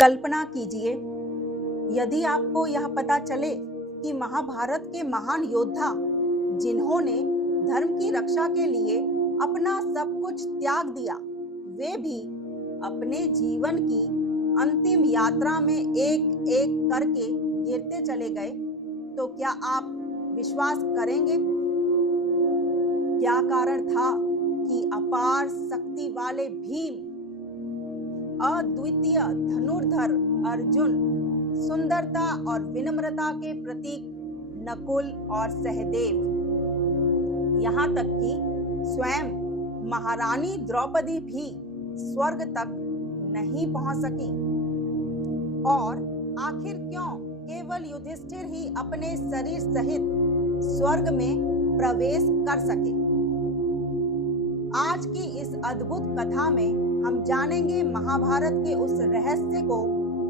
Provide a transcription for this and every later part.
कल्पना कीजिए, यदि आपको यह पता चले कि महाभारत के महान योद्धा जिन्होंने धर्म की रक्षा के लिए अपना सब कुछ त्याग दिया, वे भी अपने जीवन की अंतिम यात्रा में एक एक करके गिरते चले गए, तो क्या आप विश्वास करेंगे? क्या कारण था कि अपार शक्ति वाले भीम, अद्वितीय धनुर्धर अर्जुन, सुंदरता और विनम्रता के प्रतीक नकुल और सहदेव, यहाँ तक कि स्वयं महारानी द्रौपदी भी स्वर्ग तक नहीं पहुंच सकी? और आखिर क्यों केवल युधिष्ठिर ही अपने शरीर सहित स्वर्ग में प्रवेश कर सके? आज की इस अद्भुत कथा में हम जानेंगे महाभारत के उस रहस्य को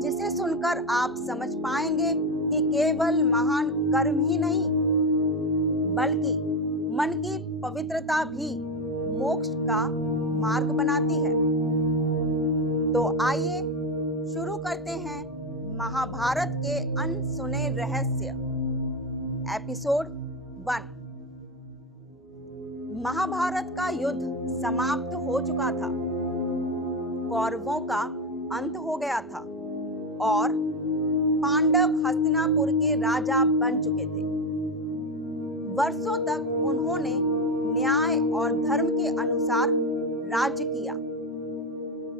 जिसे सुनकर आप समझ पाएंगे कि केवल महान कर्म ही नहीं, बल्कि मन की पवित्रता भी मोक्ष का मार्ग बनाती है। तो आइए शुरू करते हैं महाभारत के अनसुने रहस्य। एपिसोड 1। महाभारत का युद्ध समाप्त हो चुका था, कौरवों का अंत हो गया था और पांडव हस्तिनापुर के राजा बन चुके थे। वर्षों तक उन्होंने न्याय और धर्म के अनुसार राज्य किया।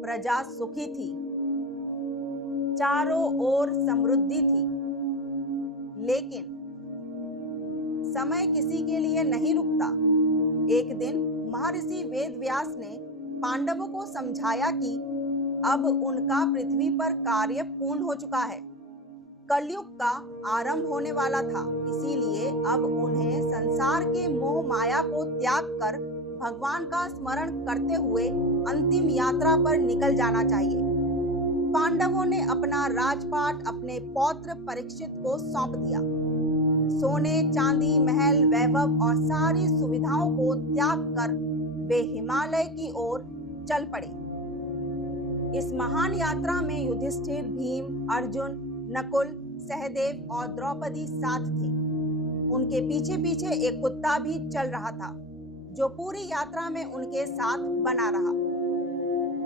प्रजा सुखी थी, चारों ओर समृद्धि थी। लेकिन समय किसी के लिए नहीं रुकता। एक दिन महर्षि वेदव्यास ने पांडवों को समझाया कि अब उनका पृथ्वी पर कार्य पूर्ण हो चुका है। कलयुग का आरंभ होने वाला था, इसीलिए अब उन्हें संसार के मोह माया को त्याग कर भगवान का स्मरण करते हुए अंतिम यात्रा पर निकल जाना चाहिए। पांडवों ने अपना राजपाट अपने पौत्र परीक्षित को सौंप दिया। सोने चांदी, महल, वैभव और सारी सुविधाओं को त्याग कर वे हिमालय की ओर चल पड़े। इस महान यात्रा में युधिष्ठिर, भीम, अर्जुन, नकुल, सहदेव और द्रौपदी साथ थे। उनके पीछे पीछे एक कुत्ता भी चल रहा था, जो पूरी यात्रा में उनके साथ बना रहा।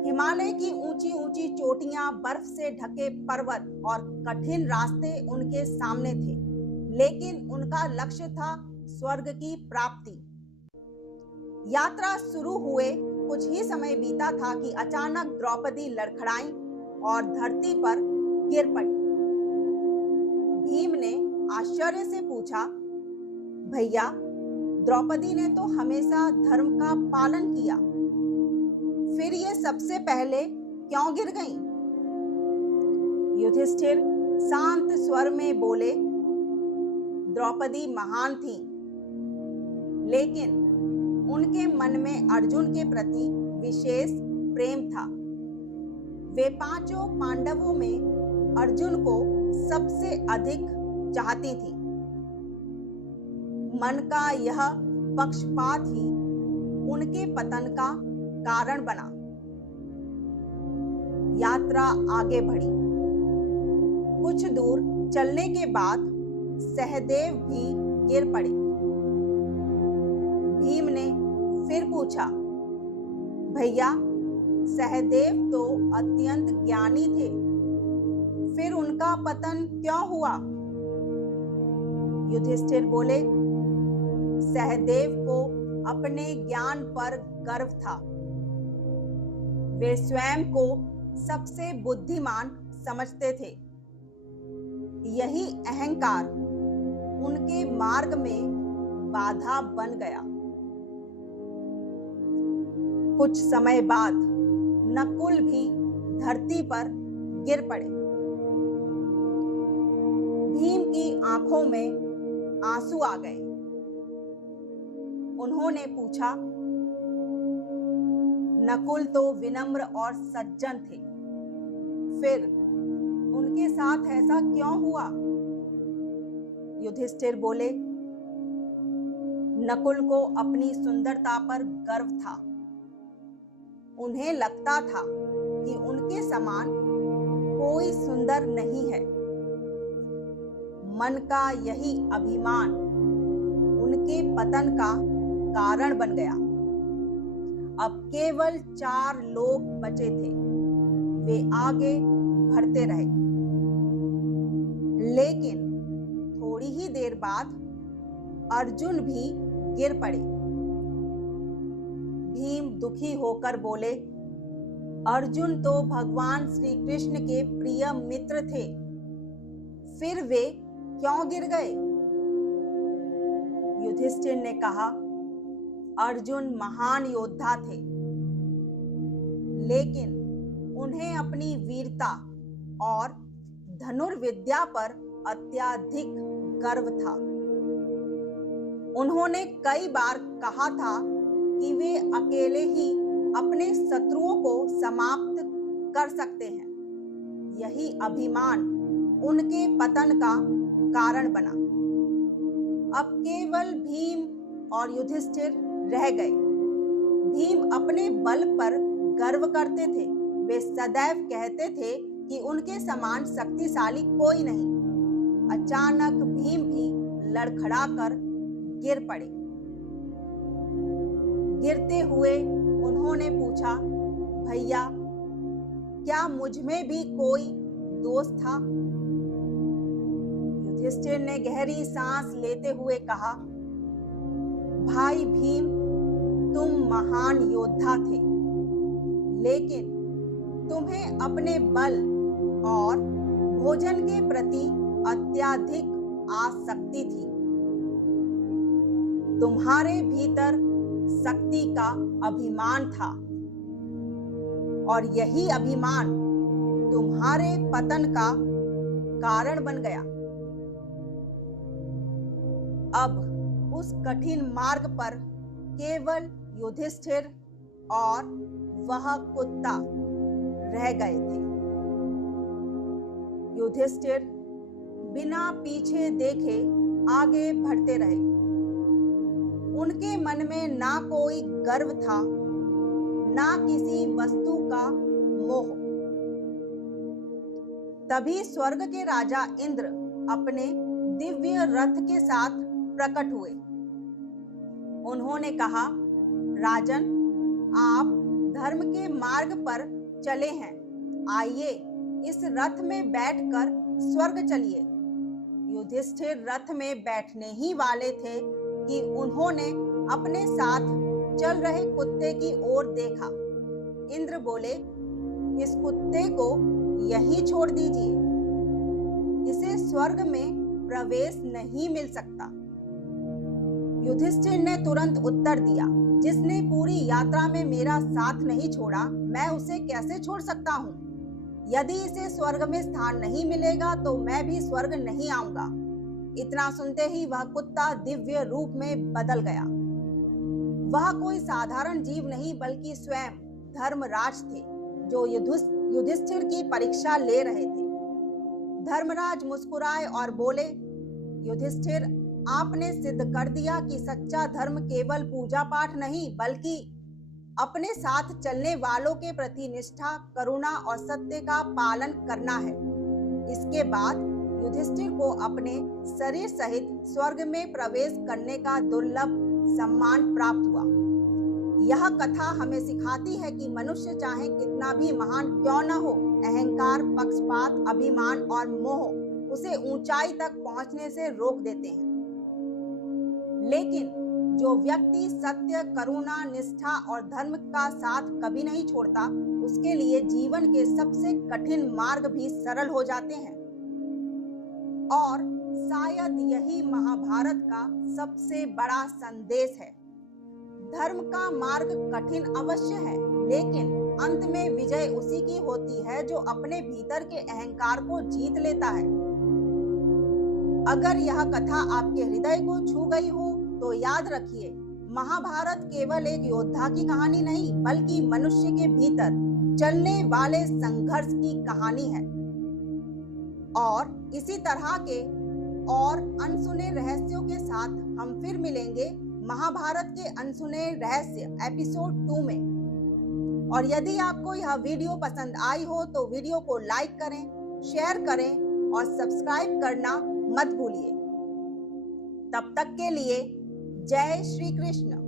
हिमालय की ऊंची ऊंची चोटियां, बर्फ से ढके पर्वत और कठिन रास्ते उनके सामने थे, लेकिन उनका लक्ष्य था स्वर्ग की प्राप्ति। यात्रा शुरू हुए कुछ ही समय बीता था कि अचानक द्रौपदी लड़खड़ाई और धरती पर गिर पड़ी। भीम ने आश्चर्य से पूछा, भैया, द्रौपदी ने तो हमेशा धर्म का पालन किया, फिर ये सबसे पहले क्यों गिर गईं? युधिष्ठिर शांत स्वर में बोले, द्रौपदी महान थी, लेकिन उनके मन में अर्जुन के प्रति विशेष प्रेम था। वे पांचों पांडवों में अर्जुन को सबसे अधिक चाहती थी। मन का यह पक्षपात ही उनके पतन का कारण बना। यात्रा आगे बढ़ी। कुछ दूर चलने के बाद सहदेव भी गिर पड़े। भीम ने फिर पूछा, भैया, सहदेव तो अत्यंत ज्ञानी थे, फिर उनका पतन क्यों हुआ? युधिष्ठिर बोले, सहदेव को अपने ज्ञान पर गर्व था। वे स्वयं को सबसे बुद्धिमान समझते थे। यही अहंकार उनके मार्ग में बाधा बन गया। कुछ समय बाद नकुल भी धरती पर गिर पड़े। भीम की आंखों में आंसू आ गए। उन्होंने पूछा, नकुल तो विनम्र और सज्जन थे, फिर उनके साथ ऐसा क्यों हुआ? युधिष्ठिर बोले, नकुल को अपनी सुंदरता पर गर्व था। उन्हें लगता था कि उनके समान कोई सुंदर नहीं है। मन का यही अभिमान उनके पतन का कारण बन गया। अब केवल 4 लोग बचे थे। वे आगे बढ़ते रहे, लेकिन थोड़ी ही देर बाद अर्जुन भी गिर पड़े। भीम दुखी होकर बोले, अर्जुन तो भगवान श्री कृष्ण के प्रिय मित्र थे, फिर वे क्यों गिर गए? युधिष्ठिर ने कहा, अर्जुन महान योद्धा थे, लेकिन उन्हें अपनी वीरता और धनुर्विद्या पर अत्यधिक गर्व था। उन्होंने कई बार कहा था कि वे अकेले ही अपने शत्रुओं को समाप्त कर सकते हैं। यही अभिमान उनके पतन का कारण बना। अब केवल भीम और युधिष्ठिर रह गए। भीम अपने बल पर गर्व करते थे। वे सदैव कहते थे कि उनके समान शक्तिशाली कोई नहीं। अचानक भीम भी लड़खड़ाकर गिर पड़े। गिरते हुए उन्होंने पूछा, भैया, क्या मुझ में भी कोई दोष था? युधिष्ठिर ने गहरी सांस लेते हुए कहा, भाई भीम, तुम महान योद्धा थे, लेकिन तुम्हें अपने बल और भोजन के प्रति अत्यधिक आसक्ति थी। तुम्हारे भीतर शक्ति का अभिमान था और यही अभिमान तुम्हारे पतन का कारण बन गया। अब उस कठिन मार्ग पर केवल युधिष्ठिर और वह कुत्ता रह गए थे। युधिष्ठिर बिना पीछे देखे आगे बढ़ते रहे। उनके मन में ना कोई गर्व था, ना किसी वस्तु का मोह। तभी स्वर्ग के राजा इंद्र अपने दिव्य रथ के साथ प्रकट हुए। उन्होंने कहा, राजन, आप धर्म के मार्ग पर चले हैं, आइए इस रथ में बैठकर स्वर्ग चलिए। युधिष्ठिर रथ में बैठने ही वाले थे कि उन्होंने अपने साथ चल रहे कुत्ते की ओर देखा। इंद्र बोले, इस कुत्ते को यहीं छोड़ दीजिए, इसे स्वर्ग में प्रवेश नहीं मिल सकता। युधिष्ठिर ने तुरंत उत्तर दिया, जिसने पूरी यात्रा में मेरा साथ नहीं छोड़ा, मैं उसे कैसे छोड़ सकता हूँ? यदि इसे स्वर्ग में स्थान नहीं मिलेगा तो मैं भी स्वर्ग नहीं आऊंगा। इतना सुनते ही वह कुत्ता दिव्य रूप में बदल गया। वह कोई साधारण जीव नहीं बल्कि स्वयं धर्मराज थे, जो युधिष्ठिर की परीक्षा ले रहे थे। धर्मराज मुस्कुराए और बोले, युधिष्ठिर, आपने सिद्ध कर दिया कि सच्चा धर्म केवल पूजा पाठ नहीं बल्कि अपने साथ चलने वालों के प्रति निष्ठा, करुणा और सत्य का पालन करना है। इसके बाद युधिष्ठिर को अपने शरीर सहित स्वर्ग में प्रवेश करने का दुर्लभ सम्मान प्राप्त हुआ। यह कथा हमें सिखाती है कि मनुष्य चाहे कितना भी महान क्यों न हो, अहंकार, पक्षपात, अभिमान और मोह उसे ऊंचाई तक पहुंचने से रोक देते हैं। लेकिन जो व्यक्ति सत्य, करुणा, निष्ठा और धर्म का साथ कभी नहीं छोड़ता, उसके लिए जीवन के सबसे कठिन मार्ग भी सरल हो जाते हैं। और शायद यही महाभारत का सबसे बड़ा संदेश है। धर्म का मार्ग कठिन अवश्य है, लेकिन अंत में विजय उसी की होती है जो अपने भीतर के अहंकार को जीत लेता है। अगर यह कथा आपके हृदय को छू गई हो तो याद रखिए, महाभारत केवल एक योद्धा की कहानी नहीं बल्कि मनुष्य के भीतर चलने वाले संघर्ष की कहानी है। और इसी तरह के और अनसुने रहस्यों के साथ हम फिर मिलेंगे महाभारत के अनसुने रहस्य एपिसोड 2 में। और यदि आपको यह वीडियो पसंद आई हो तो वीडियो को लाइक करें, शेयर करें और सब्सक्राइब करना मत भूलिए। तब तक के लिए जय श्री कृष्ण।